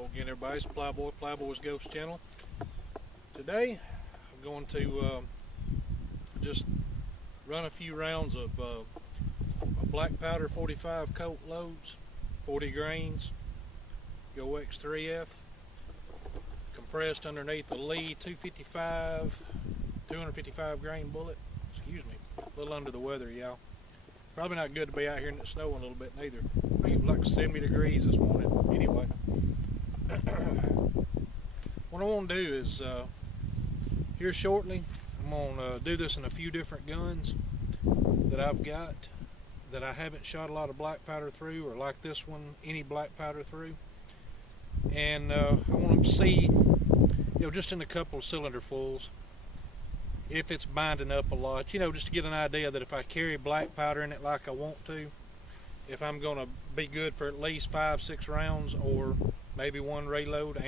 Hello again, everybody. It's Plowboy's Ghost Channel. Today I'm going to just run a few rounds of black powder 45 Colt loads, 40 grains, Go X3F, compressed underneath a Lee 255 grain bullet. Excuse me, a little under the weather, y'all. Probably not good to be out here in the snow a little bit neither. I think it was like 70 degrees this morning. Anyway, what I want to do is here shortly I'm going to do this in a few different guns that I've got that I haven't shot a lot of black powder through, or like this one, any black powder through. And I want to see, just in a couple of cylinder fulls, if it's binding up a lot, just to get an idea that if I carry black powder in it like I want to, if I'm going to be good for at least 5-6 rounds, or maybe one reload, or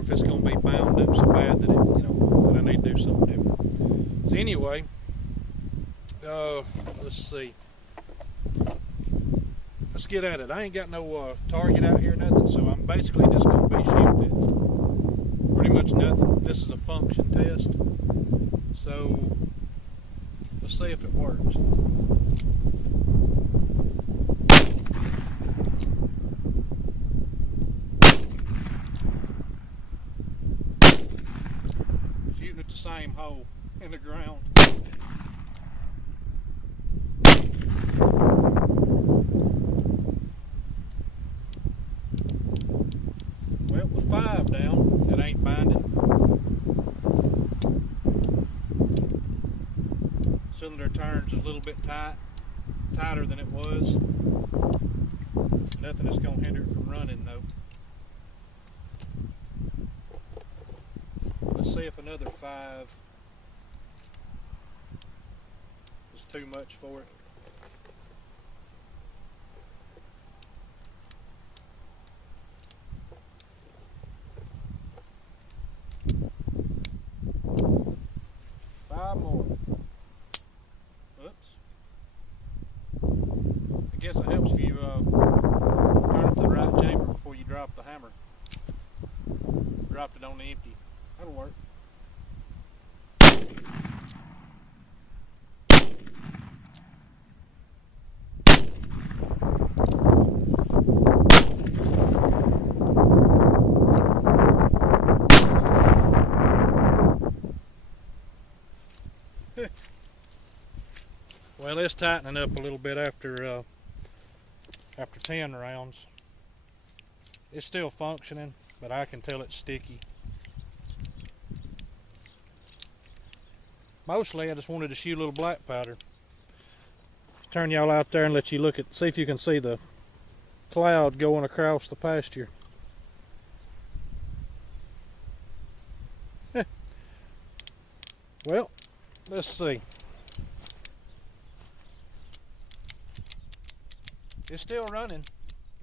if it's going to be bound up so bad that that I need to do something different. So anyway, let's see. Let's get at it. I ain't got no target out here, nothing, so I'm basically just going to be shooting at pretty much nothing. This is a function test, so let's see if it works. Shooting at the same hole in the ground. Well, with 5 down, it ain't binding. Cylinder turns a little bit tighter than it was. Nothing is going to hinder it from running though. Let's see if another 5 is too much for it. More. Oops. I guess it helps if you turn it to the right chamber before you drop the hammer. Dropped it on the empty. That'll work. Well, it's tightening up a little bit after 10 rounds. It's still functioning, but I can tell it's sticky. Mostly I just wanted to shoot a little black powder. Turn y'all out there and let you see if you can see the cloud going across the pasture. Well, let's see. It's still running.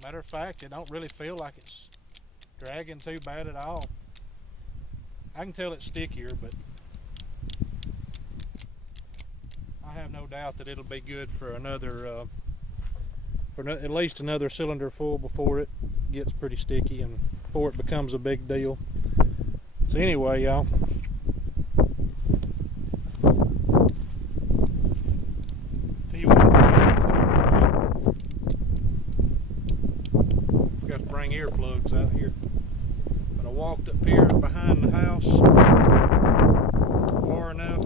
Matter of fact, it don't really feel like it's dragging too bad at all. I can tell it's stickier, but I have no doubt that it'll be good for another, at least another cylinder full before it gets pretty sticky and before it becomes a big deal. So anyway, y'all. Bring earplugs out here, but I walked up here behind the house far enough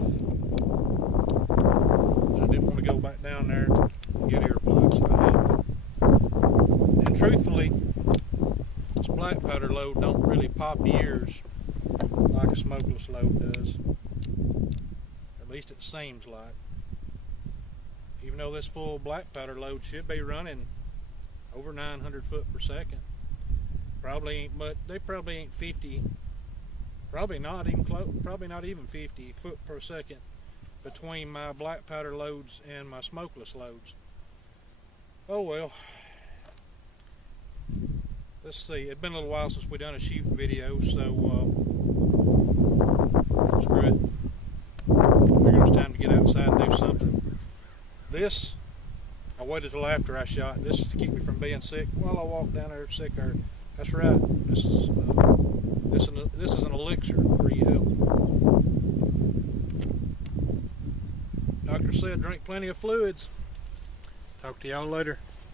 that I didn't want to go back down there and get earplugs. And truthfully, this black powder load don't really pop ears like a smokeless load does. At least it seems like. Even though this full black powder load should be running over 900 foot per second. Probably ain't, but they probably ain't 50, probably not even 50 foot per second between my black powder loads and my smokeless loads. Oh well. Let's see, it's been a little while since we done a shooting video, so screw it. Figured it was time to get outside and do something. This, I waited till after I shot. This is to keep me from being sick while I walk down there sick, or That's right. This is an elixir for your health. Doctor said drink plenty of fluids. Talk to y'all later.